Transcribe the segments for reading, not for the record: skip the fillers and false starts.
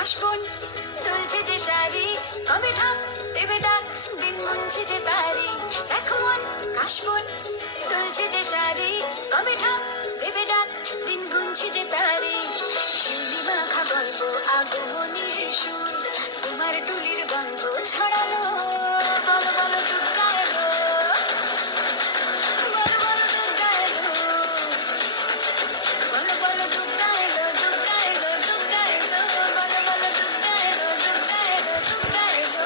কাশবন দুলছে যে শাড়ি, কবে ঢাক দেবে ডাক, দিন গুনছে যে তারি। দেখো মন কাশবন দুলছে যে শাড়ি, কবে ঢাক দেবে ডাক, দিন গুনছে যে তারি। শিউলি মাখা গল্প আগমনীর সুর, তোমার তুলির গন্ধ ছড়ালো। বলো বলো দুর্গা এলো, বলো বলো দুর্গা এলো, বলো বলো দুর্গা এলো, দুর্গা এলো, দুর্গা এলো, বলো বলো দুর্গা এলো, দুর্গা এলো, দুর্গা এলো।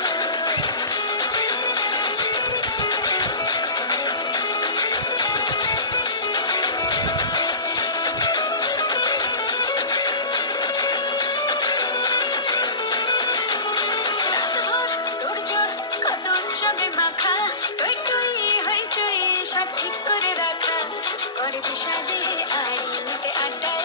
রাতভর তোড়জোড়, কত উৎসবে মাখা, টই টই হইচই সব ঠিক করে রাখা। করে বিষাদে আড়ি নিতে আড্ডায়